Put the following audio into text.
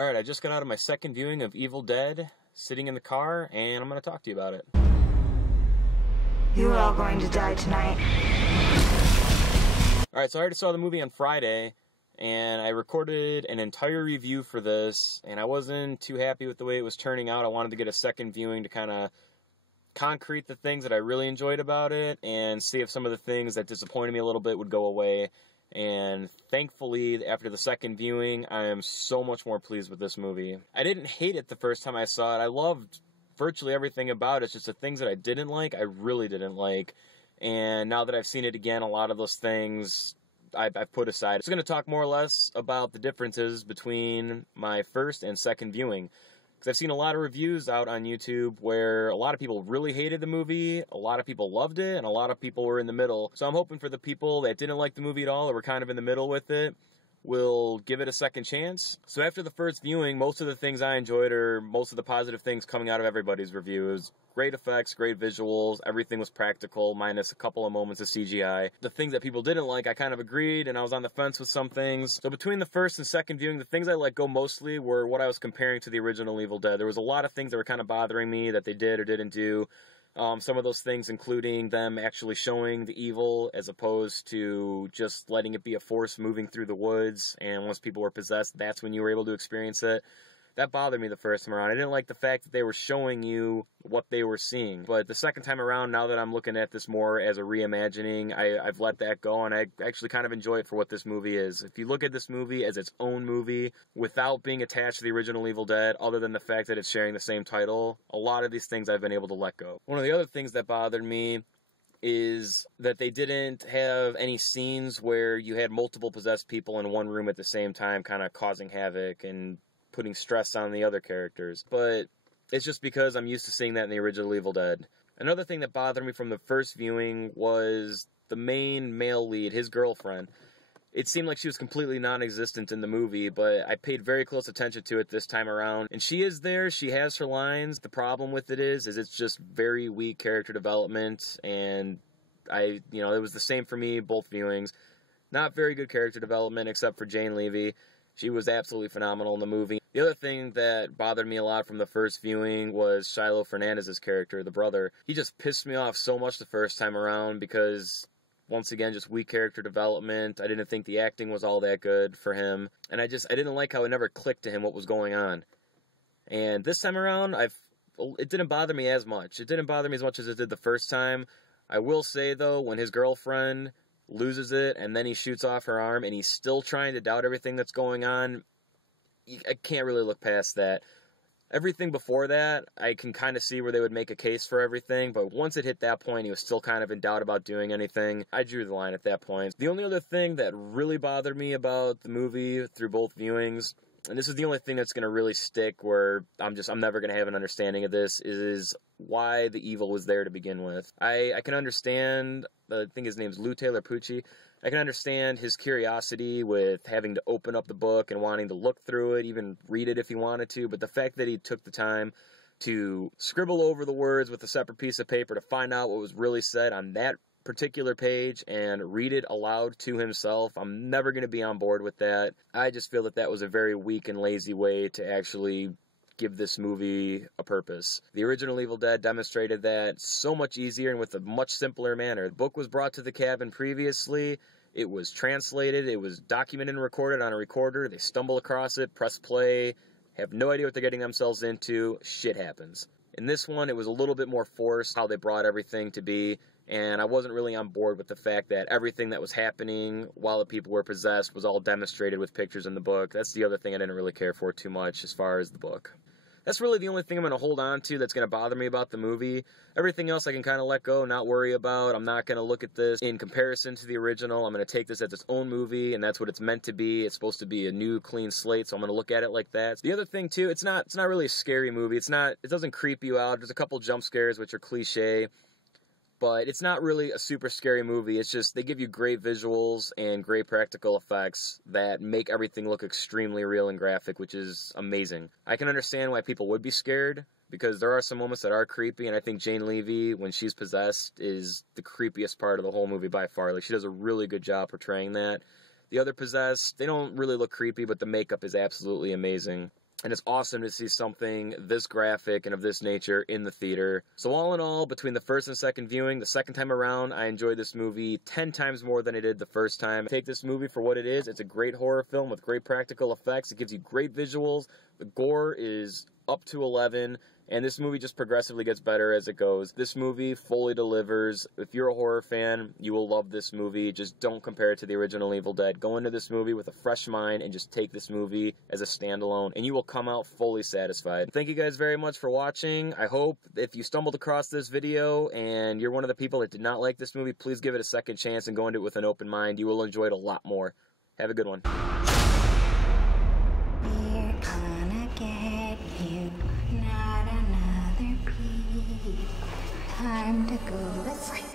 Alright, I just got out of my second viewing of Evil Dead, sitting in the car, and I'm going to talk to you about it. You are all going to die tonight. Alright, so I already saw the movie on Friday, and I recorded an entire review for this, and I wasn't too happy with the way it was turning out. I wanted to get a second viewing to kind of concrete the things that I really enjoyed about it, and see if some of the things that disappointed me a little bit would go away. And thankfully, after the second viewing, I am so much more pleased with this movie. I didn't hate it the first time I saw it. I loved virtually everything about it. It's just the things that I didn't like, I really didn't like. And now that I've seen it again, a lot of those things I've put aside. I'm just going to talk more or less about the differences between my first and second viewing. Because I've seen a lot of reviews out on YouTube where a lot of people really hated the movie, a lot of people loved it, and a lot of people were in the middle. So I'm hoping for the people that didn't like the movie at all, or were kind of in the middle with it, will give it a second chance. So after the first viewing, most of the things I enjoyed are most of the positive things coming out of everybody's reviews. Great effects, great visuals, everything was practical, minus a couple of moments of CGI. The things that people didn't like, I kind of agreed, and I was on the fence with some things. So between the first and second viewing, the things I let go mostly were what I was comparing to the original Evil Dead. There was a lot of things that were kind of bothering me that they did or didn't do. Some of those things including them actually showing the evil as opposed to just letting it be a force moving through the woods, and once people were possessed, that's when you were able to experience it. That bothered me the first time around. I didn't like the fact that they were showing you what they were seeing. But the second time around, now that I'm looking at this more as a reimagining, I've let that go, and I actually kind of enjoy it for what this movie is. If you look at this movie as its own movie, without being attached to the original Evil Dead, other than the fact that it's sharing the same title, a lot of these things I've been able to let go. One of the other things that bothered me is that they didn't have any scenes where you had multiple possessed people in one room at the same time, kind of causing havoc and putting stress on the other characters. But it's just because I'm used to seeing that in the original Evil Dead. Another thing that bothered me from the first viewing was the main male lead, his girlfriend. It seemed like she was completely non-existent in the movie, but I paid very close attention to it this time around. And she is there, she has her lines. The problem with it is it's just very weak character development, and it was the same for me, both viewings. Not very good character development, except for Jane Levy. She was absolutely phenomenal in the movie. The other thing that bothered me a lot from the first viewing was Shiloh Fernandez's character, the brother. He just pissed me off so much the first time around because, once again, just weak character development. I didn't think the acting was all that good for him. And I didn't like how it never clicked to him what was going on. And this time around, it didn't bother me as much. It didn't bother me as much as it did the first time. I will say, though, when his girlfriend loses it, and then he shoots off her arm, and he's still trying to doubt everything that's going on, I can't really look past that. Everything before that, I can kind of see where they would make a case for everything, but once it hit that point, he was still kind of in doubt about doing anything. I drew the line at that point. The only other thing that really bothered me about the movie through both viewings, and this is the only thing that's going to really stick where I'm never going to have an understanding of this, is why the evil was there to begin with. I can understand, I think his name's Lou Taylor Pucci, I can understand his curiosity with having to open up the book and wanting to look through it, even read it if he wanted to, but the fact that he took the time to scribble over the words with a separate piece of paper to find out what was really said on that particular page and read it aloud to himself, I'm never going to be on board with that. I just feel that that was a very weak and lazy way to actually give this movie a purpose. The original Evil Dead demonstrated that so much easier and with a much simpler manner. The book was brought to the cabin previously, it was translated, it was documented and recorded on a recorder, they stumble across it, press play, have no idea what they're getting themselves into, shit happens. In this one, it was a little bit more forced, how they brought everything to be, and I wasn't really on board with the fact that everything that was happening while the people were possessed was all demonstrated with pictures in the book. That's the other thing I didn't really care for too much as far as the book. That's really the only thing I'm going to hold on to that's going to bother me about the movie. Everything else I can kind of let go, not worry about. I'm not going to look at this in comparison to the original. I'm going to take this as its own movie, and that's what it's meant to be. It's supposed to be a new, clean slate, so I'm going to look at it like that. The other thing, too, it's not really a scary movie. It doesn't creep you out. There's a couple jump scares, which are cliche, but it's not really a super scary movie. It's just they give you great visuals and great practical effects that make everything look extremely real and graphic, which is amazing. I can understand why people would be scared, because there are some moments that are creepy, and I think Jane Levy, when she's possessed, is the creepiest part of the whole movie by far. Like, she does a really good job portraying that. The other possessed, they don't really look creepy, but the makeup is absolutely amazing. And it's awesome to see something this graphic and of this nature in the theater. So all in all, between the first and second viewing, the second time around, I enjoyed this movie 10 times more than I did the first time. Take this movie for what it is. It's a great horror film with great practical effects. It gives you great visuals. The gore is up to 11. And this movie just progressively gets better as it goes. This movie fully delivers. If you're a horror fan, you will love this movie. Just don't compare it to the original Evil Dead. Go into this movie with a fresh mind and just take this movie as a standalone, and you will come out fully satisfied. Thank you guys very much for watching. I hope if you stumbled across this video and you're one of the people that did not like this movie, please give it a second chance and go into it with an open mind. You will enjoy it a lot more. Have a good one. We're gonna get you, not another beat. Time to go to sleep.